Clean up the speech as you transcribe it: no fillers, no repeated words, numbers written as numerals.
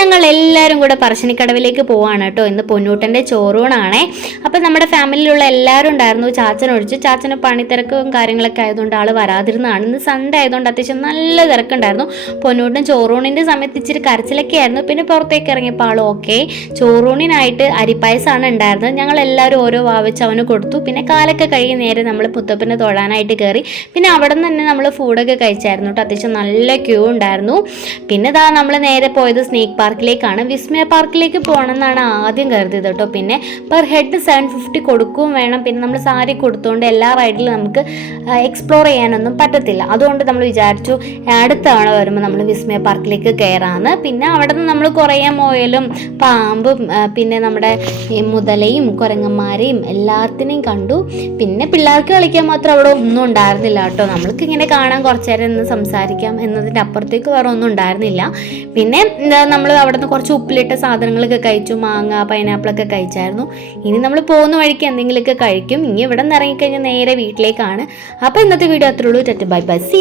ഞങ്ങൾ എല്ലാവരും കൂടെ പറശ്ശിനിക്കടവിലേക്ക് പോവാണ് കേട്ടോ. ഇന്ന് പൊന്നൂട്ടൻ്റെ ചോറൂണാണേ. അപ്പം നമ്മുടെ ഫാമിലിയിലുള്ള എല്ലാവരും ഉണ്ടായിരുന്നു, ചാച്ചൻ ഒഴിച്ചു. ചാച്ചന് പണിത്തിരക്കും കാര്യങ്ങളൊക്കെ ആയതുകൊണ്ട് ആൾ വരാതിരുന്നതാണ്. ഇന്ന് സൺഡേ ആയതുകൊണ്ട് അത്യാവശ്യം നല്ല തിരക്കുണ്ടായിരുന്നു. പൊന്നൂട്ടൻ ചോറൂണിൻ്റെ സമയത്ത് ഇച്ചിരി കരച്ചിലൊക്കെ ആയിരുന്നു. പിന്നെ പുറത്തേക്ക് ഇറങ്ങിയപ്പോൾ ആൾ ഓക്കെ. ചോറൂണിനായിട്ട് അരിപ്പായസമാണ് ഉണ്ടായിരുന്നത്. ഞങ്ങൾ എല്ലാവരും ഓരോ വാവിച്ച് അവന് കൊടുത്തു. പിന്നെ കാലൊക്കെ കഴുകി നേരെ നമ്മൾ മുത്തപ്പനെ തൊഴാനായിട്ട് കയറി. പിന്നെ അവിടെ നിന്ന് തന്നെ നമ്മൾ ഫുഡൊക്കെ കഴിച്ചായിരുന്നു കേട്ടോ. അത്യാവശ്യം നല്ല ക്യൂ ഉണ്ടായിരുന്നു. പിന്നെ നമ്മൾ നേരെ പോയത് സ്നേക്ക് പാർക്കിലേക്കാണ്. വിസ്മയ പാർക്കിലേക്ക് പോകണം എന്നാണ് ആദ്യം കരുതിയത് കേട്ടോ. പിന്നെ പെർ ഹെഡ് 750 കൊടുക്കുകയും വേണം. പിന്നെ നമ്മൾ സാരി കൊടുത്തുകൊണ്ട് എല്ലാ റൈഡിലും നമുക്ക് എക്സ്പ്ലോർ ചെയ്യാനൊന്നും പറ്റത്തില്ല. അതുകൊണ്ട് നമ്മൾ വിചാരിച്ചു അടുത്ത തവണ വരുമ്പോൾ നമ്മൾ വിസ്മയ പാർക്കിലേക്ക് കയറാമെന്ന്. പിന്നെ അവിടെ നിന്ന് നമ്മൾ കുറേ മുയലും പാമ്പും പിന്നെ നമ്മുടെ മുതലയും കുരങ്ങന്മാരെയും എല്ലാത്തിനെയും കണ്ടു. പിന്നെ പിള്ളേർക്ക് കളിക്കാൻ മാത്രം അവിടെ ഒന്നും ഉണ്ടായിരുന്നില്ല കേട്ടോ. നമ്മൾക്ക് ഇങ്ങനെ കാണാൻ കുറച്ചു നേരം നിന്ന് സംസാരിക്കാം എന്നതിൻ്റെ അപ്പുറത്തേക്ക് വേറെ ഒന്നും ഉണ്ടായിരുന്നില്ല. പിന്നെ നമ്മൾ അവിടെ നിന്ന് കുറച്ച് ഉപ്പിലിട്ട സാധനങ്ങളൊക്കെ കഴിച്ചു. മാങ്ങ, പൈനാപ്പിളൊക്കെ കഴിച്ചായിരുന്നു. ഇനി നമ്മൾ പോകുന്ന വഴിക്ക് എന്തെങ്കിലുമൊക്കെ കഴിക്കും. ഇനി ഇവിടെ നിന്ന് ഇറങ്ങിക്കഴിഞ്ഞാൽ നേരെ വീട്ടിലേക്കാണ്. അപ്പോൾ ഇന്നത്തെ വീഡിയോ അത്രേ ഉള്ളൂ. Bye bye, see.